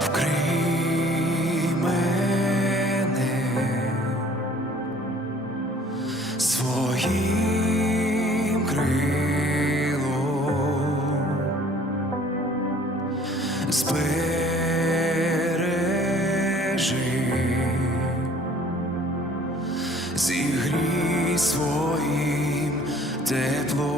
вкрий мене своїм крилом, збережи, зігрій своїм теплом,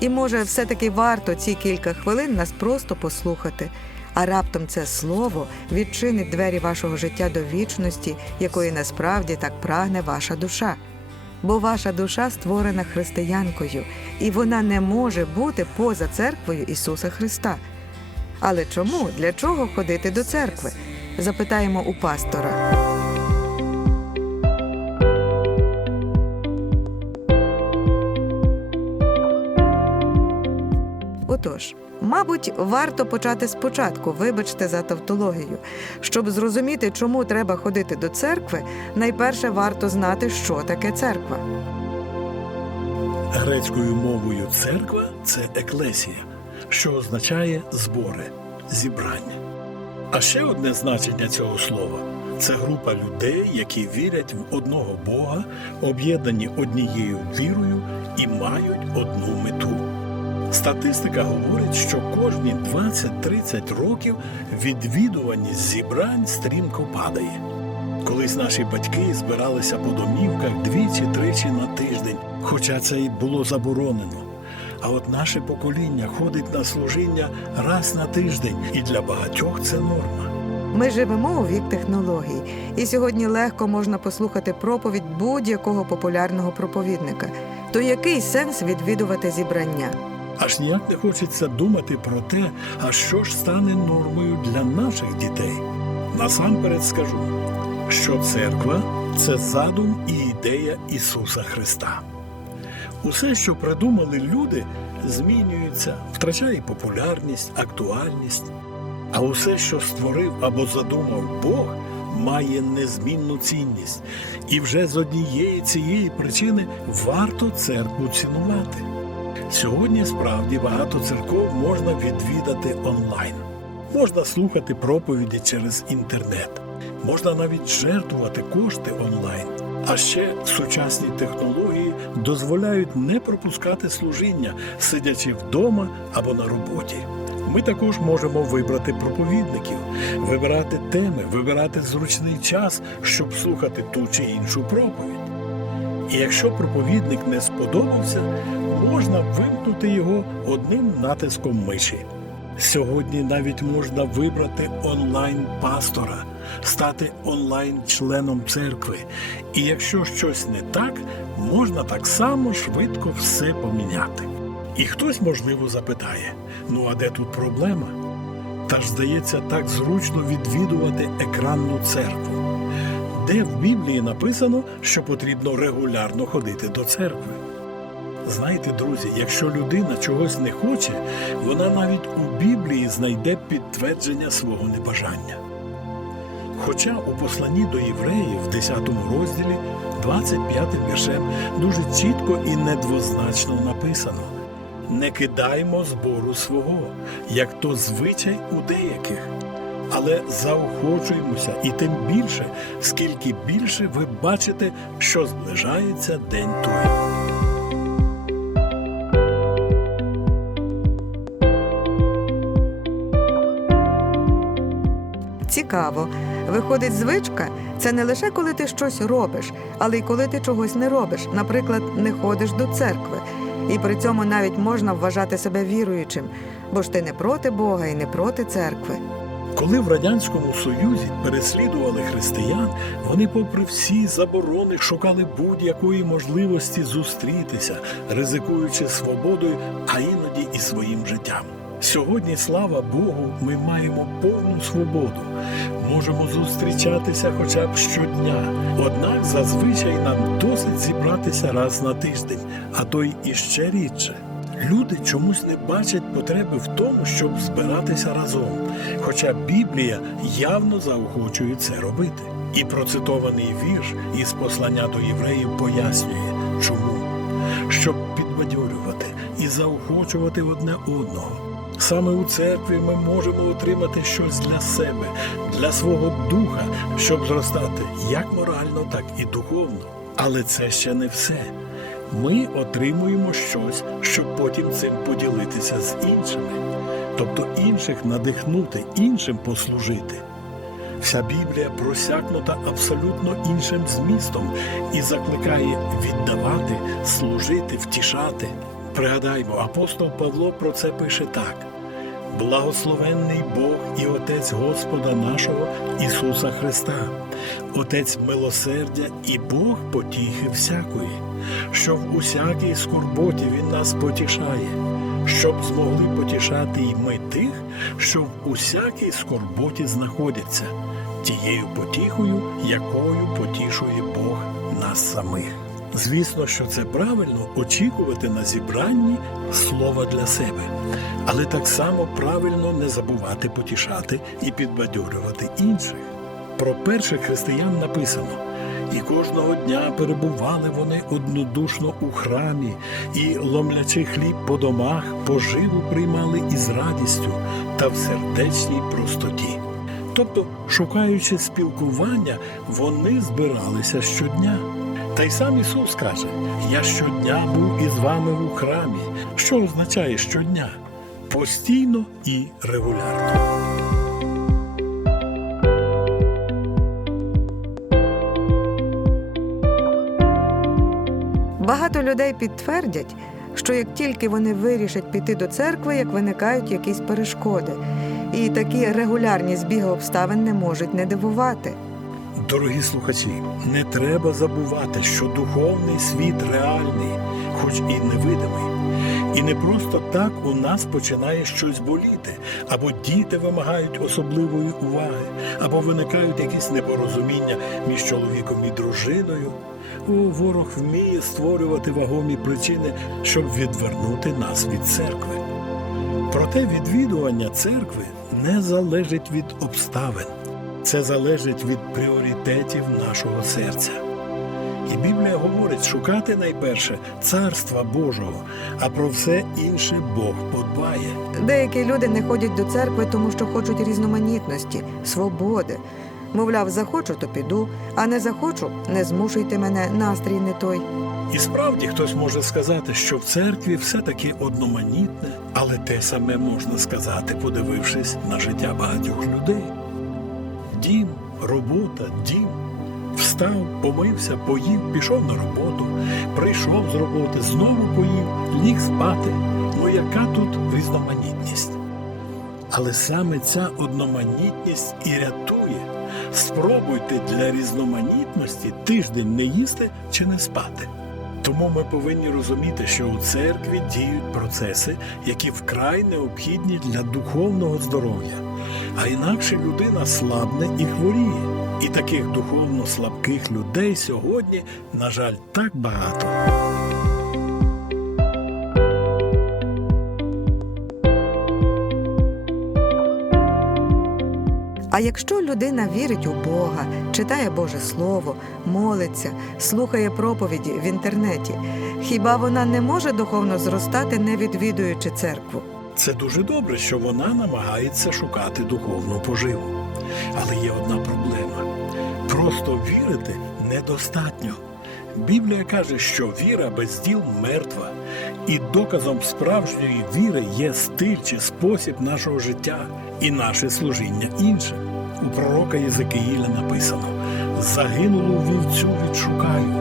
І може, все-таки варто ці кілька хвилин нас просто послухати. А раптом це слово відчинить двері вашого життя до вічності, якої насправді так прагне ваша душа. Бо ваша душа створена християнкою, і вона не може бути поза церквою Ісуса Христа. Але чому? Для чого ходити до церкви? Запитаємо у пастора. Отож, мабуть, варто почати спочатку, вибачте за тавтологію. Щоб зрозуміти, чому треба ходити до церкви, найперше варто знати, що таке церква. Грецькою мовою церква це еклесія, що означає збори, зібрання. А ще одне значення цього слова це група людей, які вірять в одного Бога, об'єднані однією вірою і мають одну мету. Статистика говорить, що кожні 20-30 років відвідуваність зібрань стрімко падає. Колись наші батьки збиралися по домівках двічі-тричі на тиждень, хоча це й було заборонено. А от наше покоління ходить на служіння раз на тиждень, і для багатьох це норма. Ми живемо у вік технологій, і сьогодні легко можна послухати проповідь будь-якого популярного проповідника. То який сенс відвідувати зібрання? Аж ніяк не хочеться думати про те, а що ж стане нормою для наших дітей. Насамперед скажу, що церква це задум і ідея Ісуса Христа. Усе, що придумали люди, змінюється, втрачає популярність, актуальність. А усе, що створив або задумав Бог, має незмінну цінність. І вже з однієї цієї причини варто церкву цінувати. Сьогодні справді багато церков можна відвідати онлайн. Можна слухати проповіді через інтернет, можна навіть жертвувати кошти онлайн. А ще сучасні технології дозволяють не пропускати служіння, сидячи вдома або на роботі. Ми також можемо вибрати проповідників, вибирати теми, вибирати зручний час, щоб слухати ту чи іншу проповідь. І якщо проповідник не сподобався, можна вимкнути його одним натиском миші. Сьогодні навіть можна вибрати онлайн-пастора, стати онлайн-членом церкви. І якщо щось не так, можна так само швидко все поміняти. І хтось, можливо, запитає: ну а де тут проблема? Та ж здається, так зручно відвідувати екранну церкву. Де в Біблії написано, що потрібно регулярно ходити до церкви? Знаєте, друзі, якщо людина чогось не хоче, вона навіть у Біблії знайде підтвердження свого небажання. Хоча у посланні до євреїв в 10 розділі, 25 віршем, дуже чітко і недвозначно написано: не кидаймо збору свого, як то звичай у деяких, але заохочуємося і тим більше, скільки більше ви бачите, що зближається день той. Цікаво. Виходить, звичка це не лише коли ти щось робиш, але й коли ти чогось не робиш, наприклад, не ходиш до церкви. І при цьому навіть можна вважати себе віруючим, бо ж ти не проти Бога і не проти церкви. Коли в Радянському Союзі переслідували християн, вони, попри всі заборони, шукали будь-якої можливості зустрітися, ризикуючи свободою, а іноді і своїм життям. Сьогодні, слава Богу, ми маємо повну свободу. Можемо зустрічатися хоча б щодня. Однак зазвичай нам досить зібратися раз на тиждень, а то й іще рідше. Люди чомусь не бачать потреби в тому, щоб збиратися разом, хоча Біблія явно заохочує це робити. І процитований вірш із послання до євреїв пояснює, чому щоб підбадьорювати і заохочувати одне одного. Саме у церкві ми можемо отримати щось для себе, для свого духа, щоб зростати як морально, так і духовно. Але це ще не все. Ми отримуємо щось, щоб потім цим поділитися з іншими, тобто інших надихнути, іншим послужити. Вся Біблія просякнута абсолютно іншим змістом і закликає віддавати, служити, втішати. Пригадаймо, апостол Павло про це пише так: Благословенний Бог і Отець Господа нашого Ісуса Христа, Отець милосердя і Бог потіхи всякої, що в усякій скорботі Він нас потішає, щоб змогли потішати й ми тих, що в усякій скорботі знаходяться, тією потіхою, якою потішує Бог нас самих. Звісно, що це правильно очікувати на зібранні слова для себе, але так само правильно не забувати потішати і підбадьорювати інших. Про перших християн написано: і кожного дня перебували вони однодушно у храмі, і, ломлячи хліб по домах, поживу приймали із радістю та в сердечній простоті. Тобто, шукаючи спілкування, вони збиралися щодня. Та й сам Ісус каже: Я щодня був із вами у храмі, що означає щодня постійно і регулярно. Багато людей підтвердять, що як тільки вони вирішать піти до церкви, як виникають якісь перешкоди, і такі регулярні збіги обставин не можуть не дивувати. Дорогі слухачі, не треба забувати, що духовний світ реальний, хоч і невидимий. І не просто так у нас починає щось боліти, або діти вимагають особливої уваги, або виникають якісь непорозуміння між чоловіком і дружиною. О, ворог вміє створювати вагомі причини, щоб відвернути нас від церкви. Проте відвідування церкви не залежить від обставин. Це залежить від пріоритетів нашого серця. І Біблія говорить шукати найперше царства Божого, а про все інше Бог подбає. Деякі люди не ходять до церкви, тому що хочуть різноманітності, свободи. Мовляв, захочу, то піду, а не захочу, не змушуйте мене, настрій не той. І справді хтось може сказати, що в церкві все таки одноманітне, але те саме можна сказати, подивившись на життя багатьох людей. Дім, робота, дім. Встав, помився, поїв, пішов на роботу, прийшов з роботи, знову поїв, ліг спати. Ну яка тут різноманітність? Але саме ця одноманітність і рятує. Спробуйте для різноманітності тиждень не їсти чи не спати. Тому ми повинні розуміти, що у церкві діють процеси, які вкрай необхідні для духовного здоров'я, а інакше людина слабне і хворіє. І таких духовно слабких людей сьогодні, на жаль, так багато. А якщо людина вірить у Бога, читає Боже Слово, молиться, слухає проповіді в інтернеті, хіба вона не може духовно зростати, не відвідуючи церкву? Це дуже добре, що вона намагається шукати духовну поживу. Але є одна проблема: просто вірити недостатньо. Біблія каже, що віра без діл мертва, і доказом справжньої віри є стиль чи спосіб нашого життя і наше служіння іншим. У пророка Єзекиїля написано: загинулу вівцю відшукаю,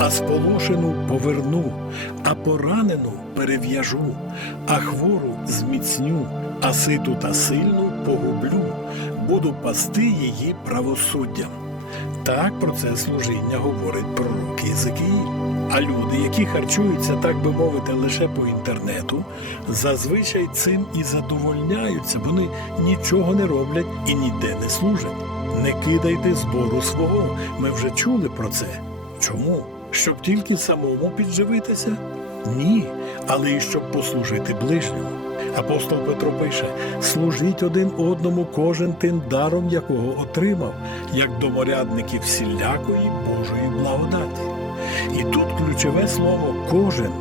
а сполошену поверну, а поранену перев'яжу, а хвору зміцню, а ситу та сильну погублю, буду пасти її правосуддям. Так про це служіння говорить пророк Єзекіїль. А люди, які харчуються, так би мовити, лише по інтернету, зазвичай цим і задовольняються. Вони нічого не роблять і ніде не служать. Не кидайте збору свого. Ми вже чули про це. Чому? Щоб тільки самому підживитися? Ні, але й щоб послужити ближньому. Апостол Петро пише: служіть один одному кожен тим даром, якого отримав, як доморядники всілякої Божої благодаті. І тут ключове слово кожен.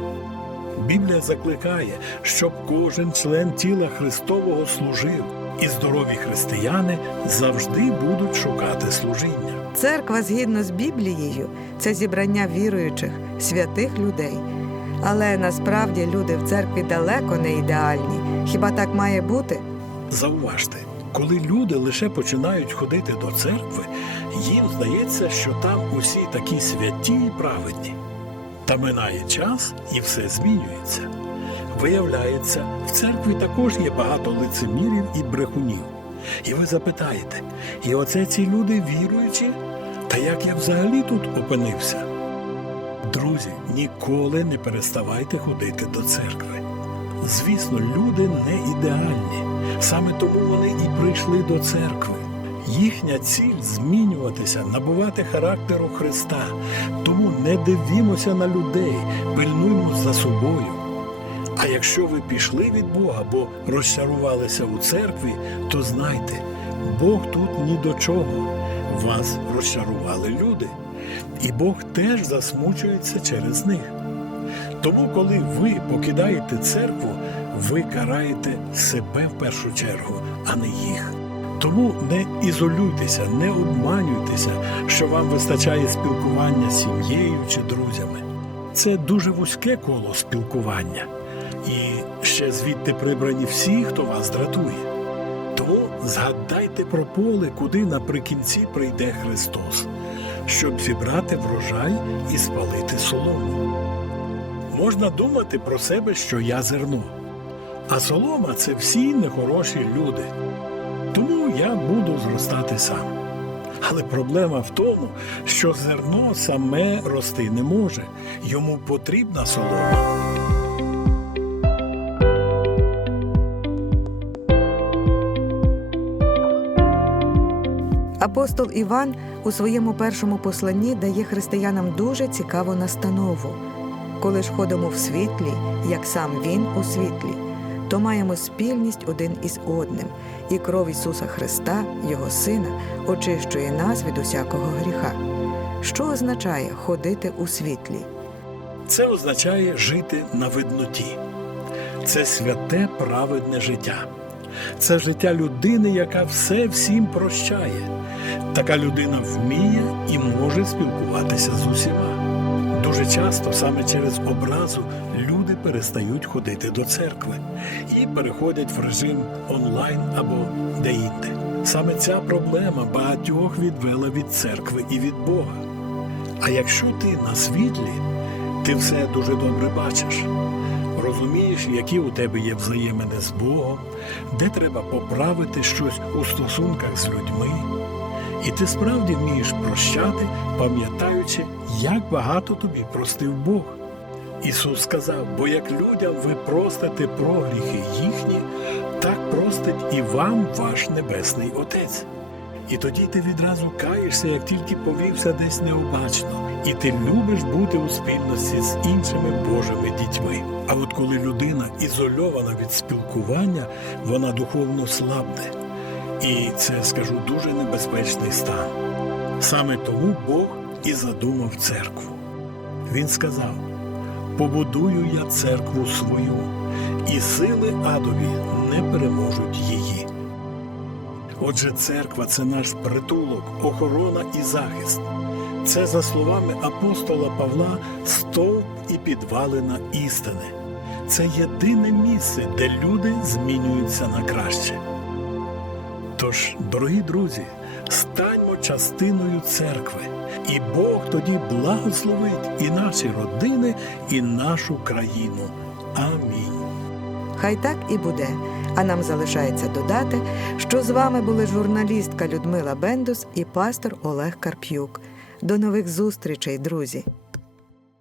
Біблія закликає, щоб кожен член тіла Христового служив, і здорові християни завжди будуть шукати служіння. Церква, згідно з Біблією, це зібрання віруючих, святих людей. Але насправді люди в церкві далеко не ідеальні. Хіба так має бути? Зауважте, коли люди лише починають ходити до церкви, їм здається, що там усі такі святі і праведні. Та минає час і все змінюється. Виявляється, в церкві також є багато лицемірів і брехунів. І ви запитаєте, і оце ці люди віруючі? Та як я взагалі тут опинився? Друзі, ніколи не переставайте ходити до церкви. Звісно, люди не ідеальні. Саме тому вони і прийшли до церкви. Їхня ціль змінюватися, набувати характеру Христа. Тому не дивімося на людей, пильнуймо за собою. А якщо ви пішли від Бога, бо розчарувалися у церкві, то знайте, Бог тут ні до чого. Вас розчарували люди, і Бог теж засмучується через них. Тому, коли ви покидаєте церкву, ви караєте себе в першу чергу, а не їх. Тому не ізолюйтеся, не обманюйтеся, що вам вистачає спілкування з сім'єю чи друзями. Це дуже вузьке коло спілкування, і ще звідти прибрані всі, хто вас дратує. Тому згадайте про поле, куди наприкінці прийде Христос, щоб зібрати врожай і спалити солому. Можна думати про себе, що я зерно. А солома це всі нехороші люди. Тому я буду зростати сам. Але проблема в тому, що зерно саме рости не може, йому потрібна солома. Апостол Іван у своєму першому посланні дає християнам дуже цікаву настанову. Коли ж ходимо в світлі, як сам Він у світлі, то маємо спільність один із одним, і кров Ісуса Христа, Його Сина, очищує нас від усякого гріха. Що означає ходити у світлі? Це означає жити на видноті. Це святе праведне життя. Це життя людини, яка все всім прощає. Така людина вміє і може спілкуватися з усіма. Дуже часто саме через образу люди перестають ходити до церкви і переходять в режим онлайн або деінде. Саме ця проблема багатьох відвела від церкви і від Бога. А якщо ти на світлі, ти все дуже добре бачиш. Розумієш, які у тебе є взаємини з Богом, де треба поправити щось у стосунках з людьми. І ти справді вмієш прощати, пам'ятаючи, як багато тобі простив Бог. Ісус сказав: бо як людям ви простите про гріхи їхні, так простить і вам ваш Небесний Отець. І тоді ти відразу каєшся, як тільки повівся десь необачно, і ти любиш бути у спільності з іншими Божими дітьми. А от коли людина ізольована від спілкування, вона духовно слабне. І це скажу дуже небезпечний стан. Саме тому Бог і задумав церкву. Він сказав: побудую я церкву свою, і сили адові не переможуть її. Отже, церква це наш притулок, охорона і захист. Це, за словами апостола Павла, стовп і підвалина істини. Це єдине місце, де люди змінюються на краще. Тож, дорогі друзі, станьмо частиною церкви, і Бог тоді благословить і наші родини, і нашу країну. Амінь. Хай так і буде. А нам залишається додати, що з вами були журналістка Людмила Бендус і пастор Олег Карп'юк. До нових зустрічей, друзі!